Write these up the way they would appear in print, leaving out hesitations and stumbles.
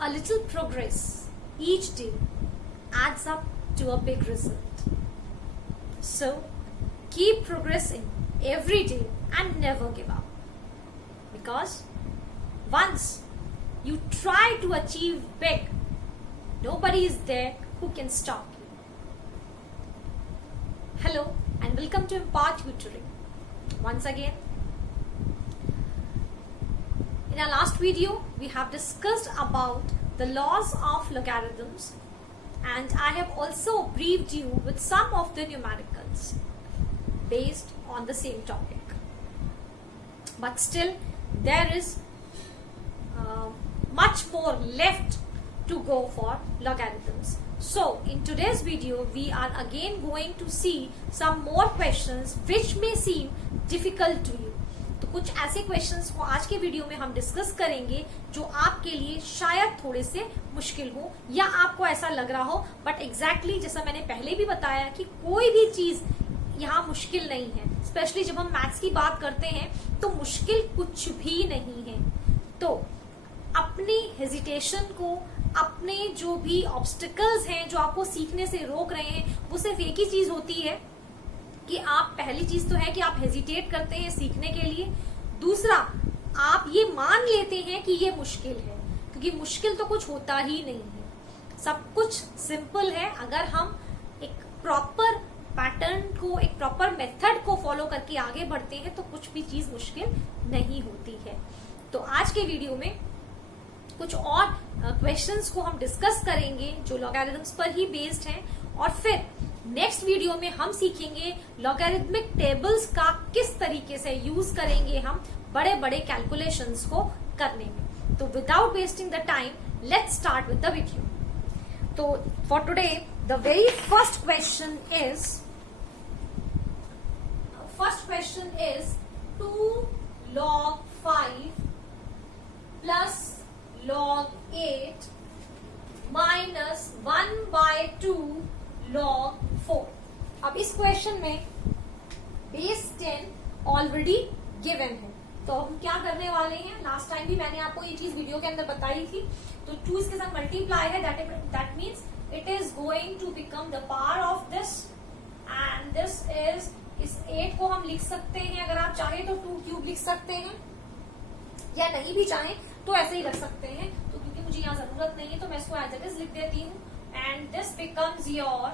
A little progress each day adds up to a big result. So, keep progressing every day and never give up. Because once you try to achieve big, nobody is there who can stop you. Hello and welcome to Impart Tutoring. Once again, in our last video, we have discussed about the laws of logarithms, and I have also briefed you with some of the numericals based on the same topic. But still, there is much more left to go for logarithms. So, in today's video, we are again going to see some more questions which may seem difficult to you. तो कुछ ऐसे questions को आज के video में हम discuss करेंगे जो आपके लिए शायद थोड़े से मुश्किल हो या आपको ऐसा लग रहा हो, बट एग्जैक्टली जैसा मैंने पहले भी बताया कि कोई भी चीज यहाँ मुश्किल नहीं है. स्पेशली जब हम मैथ्स की बात करते हैं तो मुश्किल कुछ भी नहीं है. तो अपनी हेजिटेशन को, अपने जो भी ऑब्स्टिकल्स हैं जो आपको सीखने से रोक रहे हैं, वो सिर्फ एक ही चीज होती है कि आप, पहली चीज तो है कि आप हेजिटेट करते हैं सीखने के लिए. दूसरा, आप ये मान लेते हैं कि ये मुश्किल है, क्योंकि मुश्किल तो कुछ होता ही नहीं है. सब कुछ सिंपल है. अगर हम एक प्रॉपर पैटर्न को, एक प्रॉपर मेथड को फॉलो करके आगे बढ़ते हैं तो कुछ भी चीज मुश्किल नहीं होती है. तो आज के वीडियो में कुछ और क्वेश्चंस को हम डिस्कस करेंगे जो लॉगरिथम्स पर ही बेस्ड हैं, और फिर नेक्स्ट वीडियो में हम सीखेंगे लॉगरिथमिक टेबल्स का किस तरीके से यूज करेंगे हम बड़े बड़े कैलकुलेशंस को करने में. तो without wasting the time, let's start with the video. तो for today the very first question is 2 log 5 plus log 8 minus 1/2 log 4. अब इस क्वेश्चन में बेस 10 ऑलरेडी गिवन है, तो हम क्या करने वाले हैं, लास्ट टाइम भी मैंने आपको ये चीज वीडियो के अंदर बताई थी. तो 2 इसके साथ मल्टीप्लाई है, that means it is going to become the power of this, and this is, इस 8 को हम लिख सकते हैं, अगर आप चाहें तो 2 क्यूब लिख सकते हैं, या नहीं भी चाहें तो ऐसे ही रख सकते हैं. तो क्योंकि मुझे यहाँ जरूरत नहीं है तो मैं इसको एज इट इज लिख देती हूँ, and this becomes your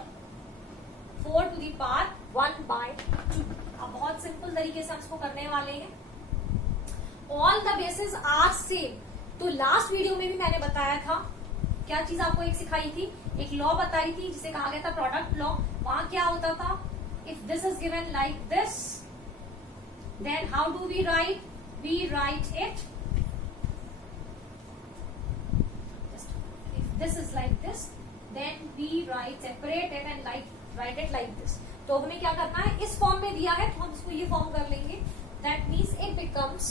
4 to the power 1/2. अब बहुत सिंपल तरीके से हम इसको करने वाले हैं. All the basis are same. तो लास्ट वीडियो में भी मैंने बताया था, क्या चीज आपको एक सिखाई थी, एक लॉ बताई थी जिसे कहा गया था प्रोडक्ट लॉ. वहां क्या होता था, if this is given like this, then how do we write, we write it, this is like this, then we separate it and write it like this. तो हमें क्या करना है, इस फॉर्म में दिया है तो हम इसको ये फॉर्म कर लेंगे. That means it becomes,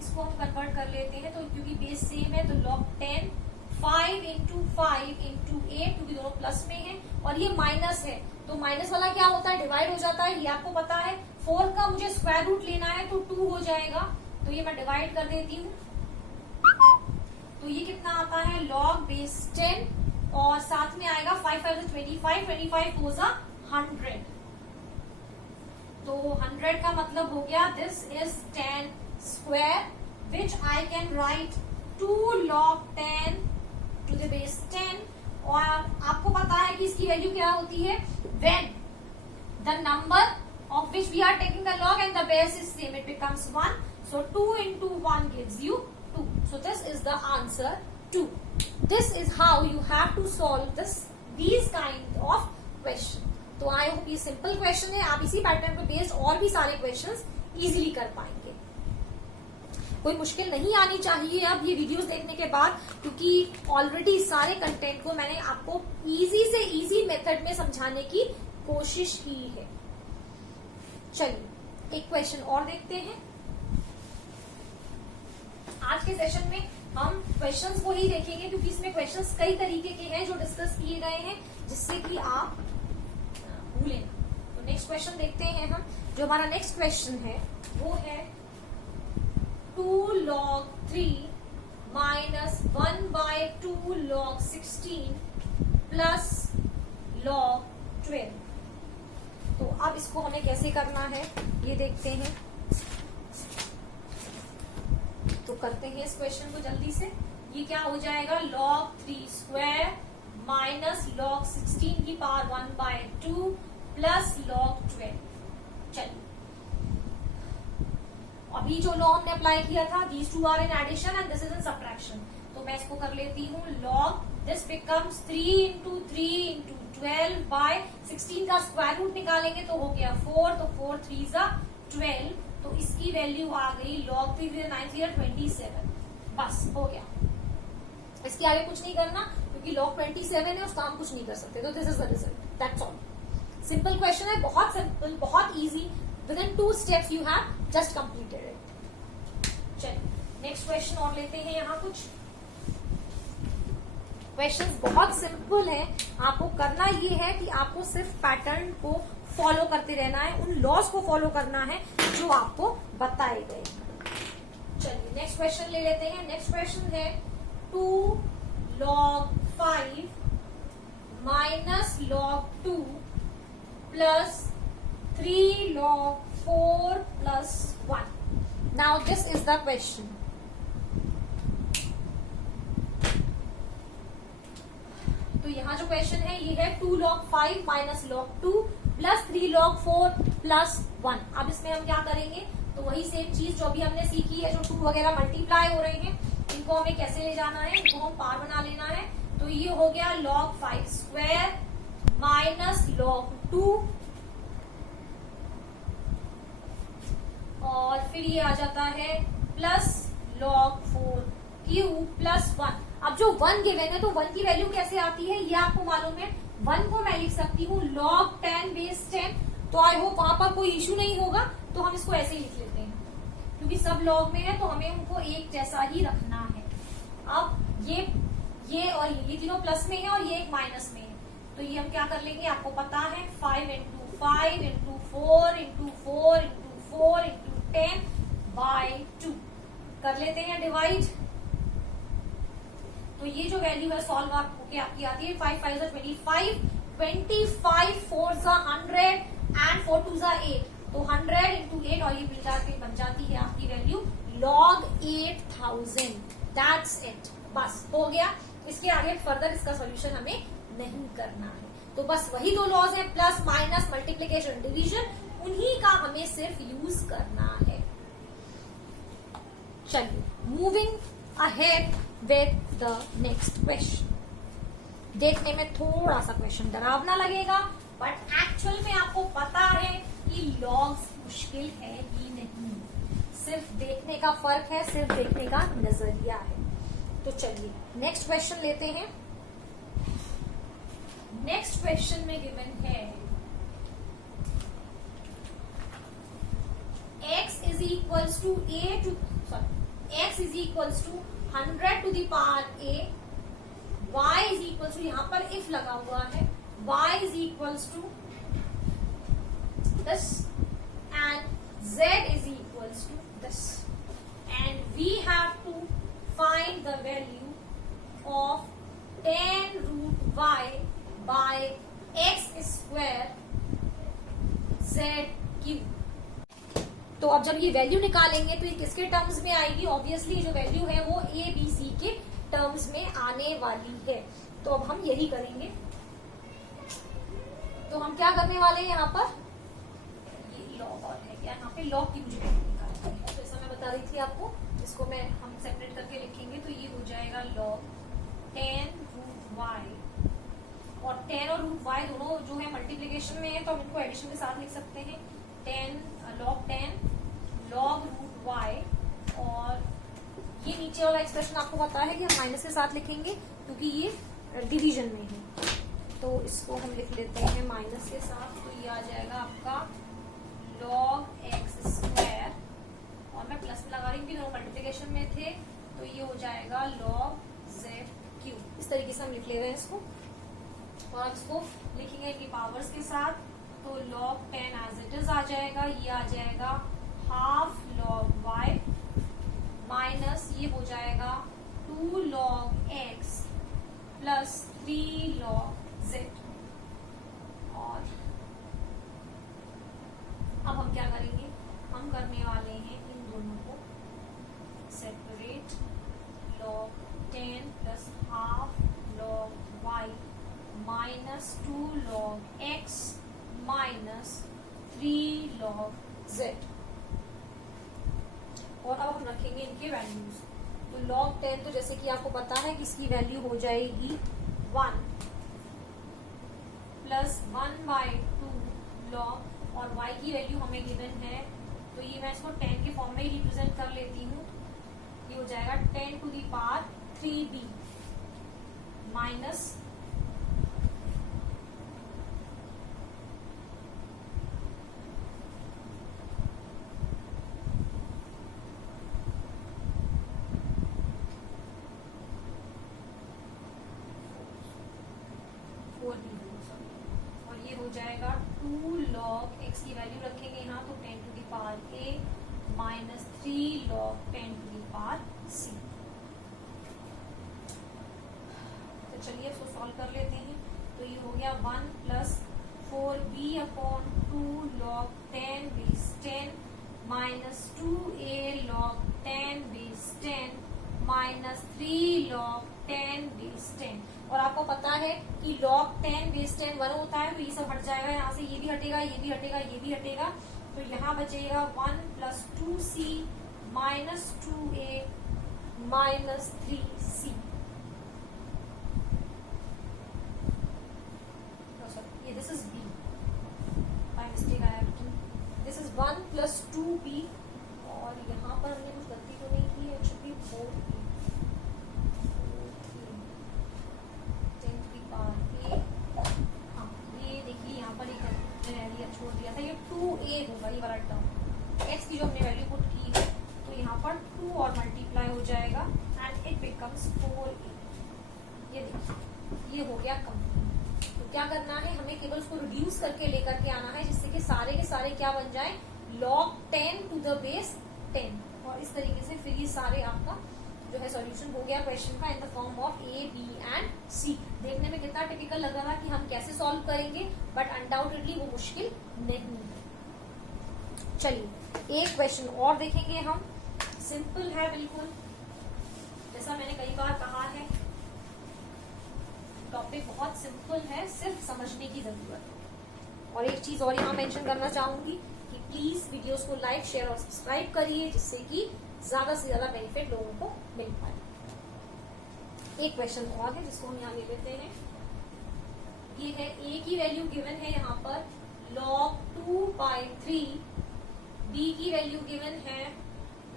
इसको हम कन्वर्ट कर लेते हैं. तो क्योंकि बेस सेम है तो log 10 5 into 5 into 8, क्योंकि दोनों प्लस में है और ये माइनस है, तो माइनस वाला क्या होता है, डिवाइड हो जाता है, ये आपको पता है. 4 का मुझे स्क्वायर रूट लेना है तो 2 हो जाएगा, तो ये मैं डिवाइड कर देती हूँ. तो ये कितना आता है, log बेस 10, और साथ में आएगा 5 5 से 25, 25 goes 100. तो 100 का मतलब हो गया, this is 10 square, which I can write 2 log 10 to the base 10. और आपको पता है कि इसकी वैल्यू क्या होती है, when the number of which we are taking the log and the base is same, it becomes 1. So 2 into 1 gives you 2. So this is the answer 2. This is how you have to solve these kind of question. तो I hope ये simple question है, आप इसी pattern पे based और भी सारे questions easily कर पाएंगे. कोई मुश्किल नहीं आनी चाहिए अब ये वीडियोस देखने के बाद, क्योंकि ऑलरेडी सारे कंटेंट को मैंने आपको इजी से इजी मेथड में समझाने की कोशिश की है. चलिए एक क्वेश्चन और देखते हैं. आज के सेशन में हम क्वेश्चंस को ही देखेंगे, क्योंकि इसमें क्वेश्चंस कई तरीके के हैं जो डिस्कस किए गए हैं, जिससे कि आप भूलें. तो नेक्स्ट क्वेश्चन देखते हैं हम. जो हमारा नेक्स्ट क्वेश्चन है वो है 2 log 3 minus 1/2 log 16 plus log 12। तो अब इसको हमें कैसे करना है ये देखते हैं। तो करते हैं इस क्वेश्चन को जल्दी से। ये क्या हो जाएगा, log 3 स्क्वायर माइनस log 16 की पावर 1/2 प्लस log 12। चलिए अभी जो लॉ हमने अप्लाई किया था, these two are in addition and this is in subtraction, तो मैं इसको कर लेती हूँ log this becomes 3 into 3 into 12 by 16 का स्क्वायर रूट निकालेंगे तो हो गया 4, तो 4 3 12, तो इसकी वैल्यू आ गई log 3 9 27। बस हो गया, इसके आगे कुछ नहीं करना क्योंकि log 27 है, उसका हम कुछ नहीं कर सकते। तो this is the result, that's all. Simple question है, बहुत सिंपल, बहुत easy, within 2 steps you have just completed it। चलिए नेक्स्ट क्वेश्चन और लेते हैं। यहाँ कुछ क्वेश्चंस बहुत सिंपल है, आपको करना ये है कि आपको सिर्फ पैटर्न को फॉलो करते रहना है, उन लॉज को फॉलो करना है जो आपको बताए गए। चलिए नेक्स्ट क्वेश्चन ले लेते हैं। नेक्स्ट क्वेश्चन है 2 log 5 minus log 2 plus 3 log 4 plus 1. Now this is the question. तो यहाँ जो क्वेश्चन है ये है 2 log 5 minus log 2 plus 3 log 4 plus 1। अब इसमें हम क्या करेंगे, तो वही सेम चीज जो अभी हमने सीखी है, जो 2 वगैरह मल्टीप्लाई हो रहे हैं, इनको हमें कैसे ले जाना है, इनको हम पार बना लेना है। तो ये हो गया log 5 स्क्वायर माइनस log 2 और फिर ये आ जाता है प्लस log 4 क्यूब प्लस 1। अब जो 1 गिवन है तो 1 की वैल्यू कैसे आती है ये आपको मालूम है। 1 को मैं लिख सकती हूँ log 10 बेस 10। तो आई होप वहां पर कोई इश्यू नहीं होगा, तो हम इसको ऐसे ही लिख लेते हैं क्योंकि सब log में है तो हमें उनको एक जैसा ही रखना है। अब ये और ये तीनों प्लस में है और ये एक माइनस में है, तो ये हम क्या कर लेंगे, आपको पता है 5 into 5 into 4 into 4 into 4 into 10/2 कर लेते हैं डिवाइड। तो ये जो वैल्यू है सॉल्व होके आपकी आती है 5 5 25, 25 4 100 एंड 4 2 8। तो 100 into 8 और ये बन जाती है आपकी वैल्यू log 8000। दैट्स इट, बस हो गया। इसके आगे फर्दर इसका सॉल्यूशन हमें नहीं करना है। तो बस वही दो लॉज है, प्लस माइनस मल्टीप्लीकेशन डिवीजन, उन्हीं का हमें सिर्फ यूज करना है। चलिए moving ahead with the next question. देखने में थोड़ा सा क्वेश्चन डरावना लगेगा, बट एक्चुअल में आपको पता है कि लॉग्स मुश्किल है ही नहीं, सिर्फ देखने का फर्क है, सिर्फ देखने का नजरिया है। तो चलिए नेक्स्ट क्वेश्चन लेते हैं। नेक्स्ट क्वेश्चन में गिवन है x is equals to 100 to the power a, y is equals to, यहां पर if लगा हुआ है, y is equals to this and z is equals to this, and we have to find the value of 10 root y by x square z cube। तो अब जब ये value निकालेंगे तो ये किसके टर्म्स में आएगी, ऑब्वियसली जो वैल्यू है वो ए बी सी के टर्म्स में आने वाली है। तो अब हम यही करेंगे। तो हम क्या करने वाले हैं यहाँ पर, ये लॉग और है क्या, यहाँ पे लॉग की मुझे वैल्यू निकालनी है। जैसा मैं बता रही थी आपको, इसको हम सेपरेट करके लिखेंगे तो ये हो जाएगा लॉग 10 रूट वाई, और 10 और रूट वाई दोनों जो है मल्टीप्लीकेशन में है तो हम इनको एडिशन के साथ लिख सकते हैं। 10 log 10 log रूट वाई, और ये नीचे वाला एक्सप्रेशन आपको पता है कि हम माइनस के साथ लिखेंगे क्योंकि ये डिवीजन में है। तो इसको हम लिख लेते हैं माइनस के साथ, तो ये आ जाएगा आपका log x स्क्वायर, और मैं प्लस में लगा रही हूँ कि दोनों मल्टीप्लीकेशन में थे, तो ये हो जाएगा log z क्यूब। इस तरीके से हम लिख ले रहे हैं इसको, और इसको लिखेंगे इनकी पावर्स के साथ। तो log 10 एज इट इज आ जाएगा, ये आ जाएगा half log y 2 log x plus 3 log z। और अब हम क्या करेंगे, हम करने वाले हैं इन दोनों को separate. log 10 plus half log y minus 2 log x minus 3 log z। और अब हम रखेंगे इनके वैल्यूज। तो log 10 तो जैसे कि आपको पता है कि इसकी वैल्यू हो जाएगी 1 प्लस 1/2 log, और y की वैल्यू हमें गिवन है, तो ये मैं इसको 10 के फॉर्म में ही रिप्रेजेंट कर लेती हूँ। ये हो जाएगा 10 to the power 3b minus 4b, और ये हो जाएगा 2 log x की वैल्यू रखेंगे यहाँ, तो 10 to the power a minus 3 log 10 to the power c। तो चलिए इसको सॉल्व कर लेते हैं। तो ये हो गया 1 plus 4b upon 2 log 10 base 10 minus 2a log 10 base 10 minus 3 log 10 base 10। और आपको पता है कि log 10 बेस 10 1 होता है, तो ये सब हट जाएगा, यहाँ से ये भी हटेगा, ये भी हटेगा, ये भी हटेगा। तो यहाँ बचेगा 1 plus 2c minus 2a minus 3c। ये this is b, by mistake I have written this is 1 plus 2b, और यहाँ पर हमने कुछ गलती तो नहीं की है, इट शुड बी 4b। छोड़ दिया था, ये 2a होगा ये वाला टर्म। x की जो हमने वैल्यू पुट की है, तो यहाँ पर 2 और मल्टीप्लाई हो जाएगा एंड इट बिकम्स 4a। ये देखिए ये हो गया कंप्लीट। तो क्या करना है, हमें केवल उसको रिड्यूस करके लेकर के आना है, जिससे कि सारे के सारे क्या बन जाए, log 10 टू द बेस 10। और इस तरीके से फिर ये सारे आपका जो है सॉल्यूशन हो गया क्वेश्चन का in the form of A B and C. देखने में कितना टिपिकल लग रहा था कि हम कैसे सॉल्व करेंगे, बट अनडाउटेडली वो मुश्किल नहीं है। चलिए एक क्वेश्चन और देखेंगे हम, सिंपल है बिल्कुल, जैसा मैंने कई बार कहा है टॉपिक बहुत सिंपल है, सिर्फ समझने की जरूरत है। और एक चीज और यहाँ मेंशन करना चाहूंगी कि प्लीज वीडियोस को लाइक शेयर और सब्सक्राइब करिए, जिससे कि ज्यादा से ज्यादा बेनिफिट लोगों को मिल पाए। एक क्वेश्चन और है जिसको हम यहाँ ले लेते हैं। ये है a की वैल्यू गिवन है यहाँ पर log 2/3, b की वैल्यू गिवन है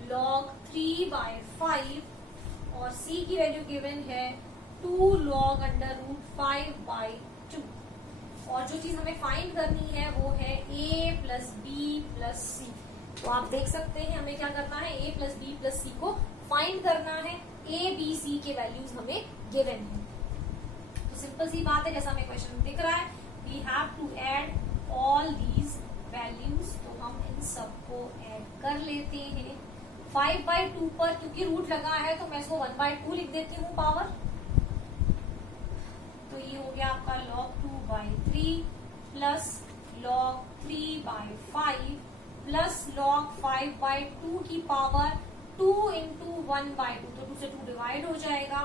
log 3/5, और c की वैल्यू गिवन है 2 log √5/2। और जो चीज हमें फाइंड करनी है वो है a plus b plus c। तो आप देख सकते हैं हमें क्या करना है, a plus b plus c को फाइंड करना है। a b c के वैल्यूज हमें गिवन है, तो सिंपल सी बात है, जैसा हमें क्वेश्चन दिख रहा है, we have to add all these values. तो हम इन सबको ऐड कर लेते हैं। 5/2 पर क्योंकि रूट लगा है तो मैं इसको 1/2 लिख देती हूँ पावर। तो ये हो गया आपका log 2/3 plus log 3/5 plus log 5/2 की पावर 2 इंटू 1/2, तो 2 से 2 डिवाइड हो जाएगा।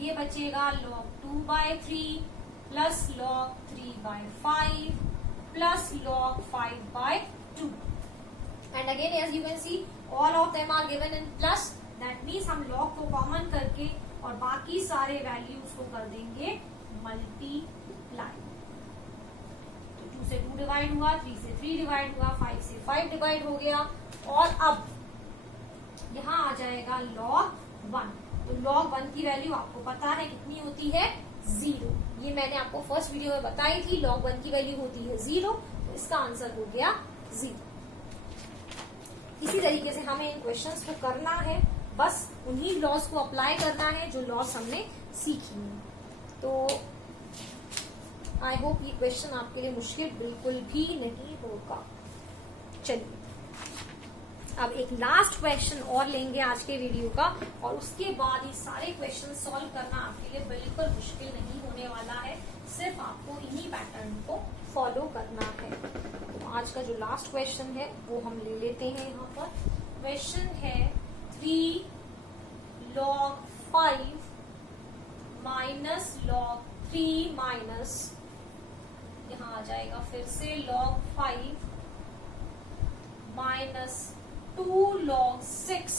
ये बचेगा log 2/3 plus log 3/5 plus log 5/2। And again as you can see all of them are given in plus, that means हम log को कॉमन करके और बाकी सारे वैल्यूज को कर देंगे मल्टीप्लाई। 2 से 2 डिवाइड हुआ, 3 से 3 डिवाइड हुआ, 5 से 5 डिवाइड हो गया। और अब यहाँ आ जाएगा log 1। तो log 1 की वैल्यू आपको पता है कितनी होती है, 0। ये मैंने आपको फर्स्ट वीडियो में बताई थी, log 1 की वैल्यू होती है 0, तो इसका आंसर हो गया 0। इसी तरीके से हमें इन क्वेश्चंस को करना है, बस उन्हीं लॉस को अप्लाई करना है जो लॉस हमने सीखी है। तो आई होप ये क्वेश्चन आपके लिए मुश्किल बिल्कुल भी नहीं होगा। चलिए अब एक लास्ट क्वेश्चन और लेंगे आज के वीडियो का, और उसके बाद ये सारे क्वेश्चन सॉल्व करना आपके लिए बिल्कुल मुश्किल नहीं होने वाला है, सिर्फ आपको इन्हीं पैटर्न को फॉलो करना है। तो आज का जो लास्ट क्वेश्चन है वो हम ले लेते हैं यहाँ पर। क्वेश्चन है 3 log 5 माइनस log 3 माइनस, यहाँ आ जाएगा फिर से log 5 minus 2 log 6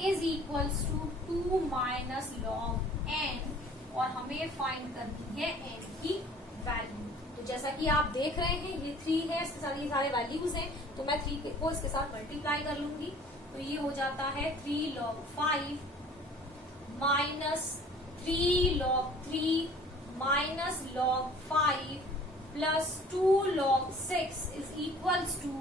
is equals to 2 minus log n, और हमें फाइंड करनी है n की वैल्यू। तो जैसा कि आप देख रहे हैं ये 3 है, इसके साथ ये सारे वैल्यूज हैं, तो मैं 3 को इसके साथ मल्टीप्लाई कर लूंगी। तो ये हो जाता है 3 log 5 minus 3 log 3 minus log 5 plus 2 log 6 is equals to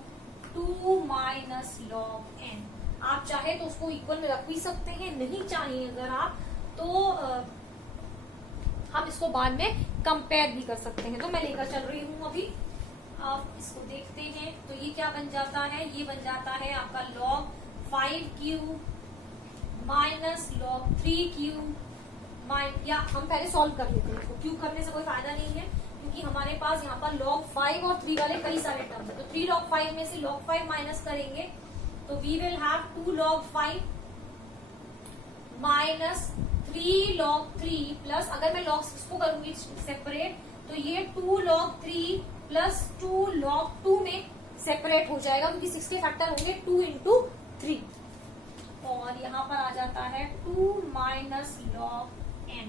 2 minus log n। आप चाहे तो उसको इक्वल में रख भी सकते हैं, नहीं चाहिए अगर आप तो हम इसको बाद में कंपेयर भी कर सकते हैं। तो मैं लेकर चल रही हूं अभी, आप इसको देखते हैं। तो ये क्या बन जाता है, ये बन जाता है आपका log 5 cube minus log 3 cube, या हम पहले सॉल्व कर लेते हैं इसको, क्यूब करने से कोई फायदा नहीं है क्योंकि हमारे पास यहाँ पर log 5 और 3 वाले कई सारे टर्म्स है। तो 3 log 5 में से log 5 माइनस करेंगे तो we will have 2 log 5 minus 3 log 3 plus, अगर मैं log 6 को करूंगी सेपरेट तो ये 2 log 3 प्लस 2 log 2 में सेपरेट हो जाएगा क्योंकि 6 के फैक्टर होंगे 2 into 3, और यहाँ पर आ जाता है 2 माइनस log n।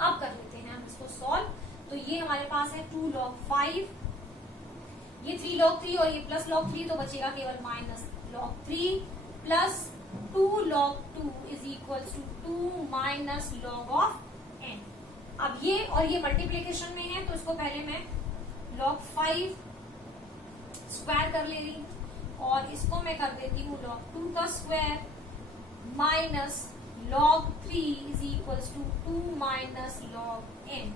अब कर लेते हैं हम इसको सॉल्व। तो ये हमारे पास है 2 log 5, ये 3 log 3 और ये प्लस log 3, तो बचेगा केवल minus log 3 plus 2 log 2 is equal to 2 minus log of n। अब ये और ये मल्टीप्लीकेशन में है तो इसको पहले मैं log 5 स्क्वायर कर ले रही हूँ और इसको मैं कर देती हूँ log 2 का square minus log 3 is equal to 2 minus log n।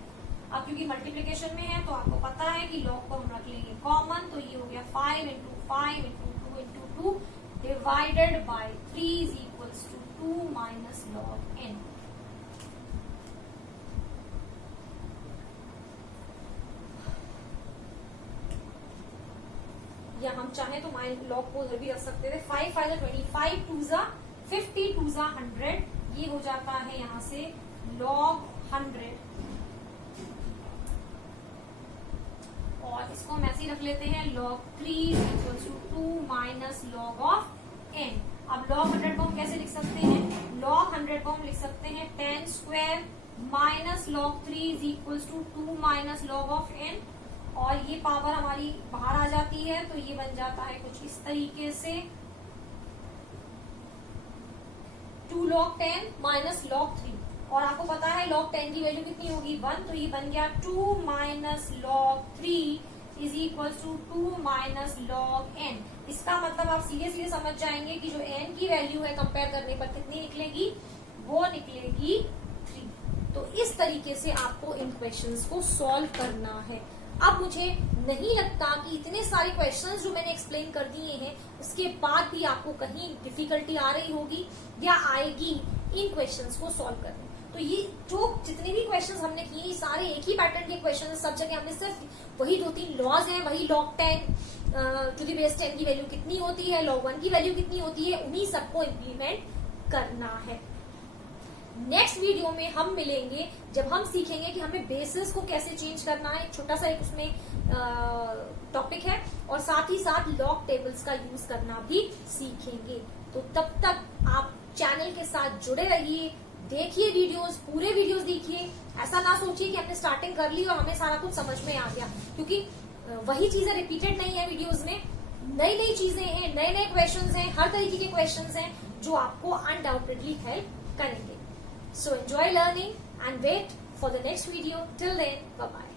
अब क्योंकि मल्टीप्लीकेशन में है तो आपको पता है कि log को हम रख लेंगे कॉमन, तो ये हो गया 5 into 5 into 2 into 2 divided by 3 is equal to 2 minus log n। या हम चाहे तो log को उधर भी रख सकते थे। 5 5 25 2 50 2 100, ये हो जाता है यहाँ से log 100, और इसको हम ऐसे ही रख लेते हैं log 3 equal to 2 minus log of n। अब log 100 को हम कैसे लिख सकते हैं, log 100 को हम लिख सकते हैं 10 square minus log 3 is equal to 2 minus log of n, और ये पावर हमारी बाहर आ जाती है तो ये बन जाता है कुछ इस तरीके से 2 log 10 माइनस log 3, और आपको पता है log 10 की वैल्यू कितनी होगी 1, तो ये बन गया 2 minus log 3 is equal to 2 minus log n। इसका मतलब आप सीधे सीधे समझ जाएंगे कि जो n की वैल्यू है कंपेयर करने पर कितनी निकलेगी, वो निकलेगी 3। तो इस तरीके से आपको इन क्वेश्चंस को सॉल्व करना है। अब मुझे नहीं लगता कि इतने सारे क्वेश्चंस जो मैंने एक्सप्लेन कर दिए हैं उसके बाद भी आपको कहीं डिफिकल्टी आ रही होगी या आएगी इन क्वेश्चंस को सॉल्व करने। तो ये जो जितने भी क्वेश्चंस हमने किए सारे एक ही पैटर्न के क्वेश्चन, सब जगह हमने सिर्फ वही 2-3 लॉज हैं, वही log 10 टू द बेस 10 की वैल्यू कितनी होती है, log 1 की वैल्यू कितनी होती है, उन्हीं सबको इम्प्लीमेंट करना है। नेक्स्ट वीडियो में हम मिलेंगे जब हम सीखेंगे कि हमें बेसिस को कैसे चेंज करना है, छोटा सा एक उसमें टॉपिक है, और साथ ही साथ लॉग टेबल्स का यूज करना भी सीखेंगे। तो तब तक आप चैनल के साथ जुड़े रहिए, देखिए वीडियोस, पूरे वीडियोस देखिए। ऐसा ना सोचिए कि हमने स्टार्टिंग कर ली और हमें सारा कुछ समझ में आ गया, क्योंकि वही चीजें रिपीटेड नहीं है वीडियोस में, नई नई चीजें हैं, नए नए क्वेश्चंस हैं, हर तरीके के क्वेश्चंस हैं जो आपको अनडाउटेडली हेल्प करेंगे। So enjoy learning and wait for the next video. Till then, bye bye.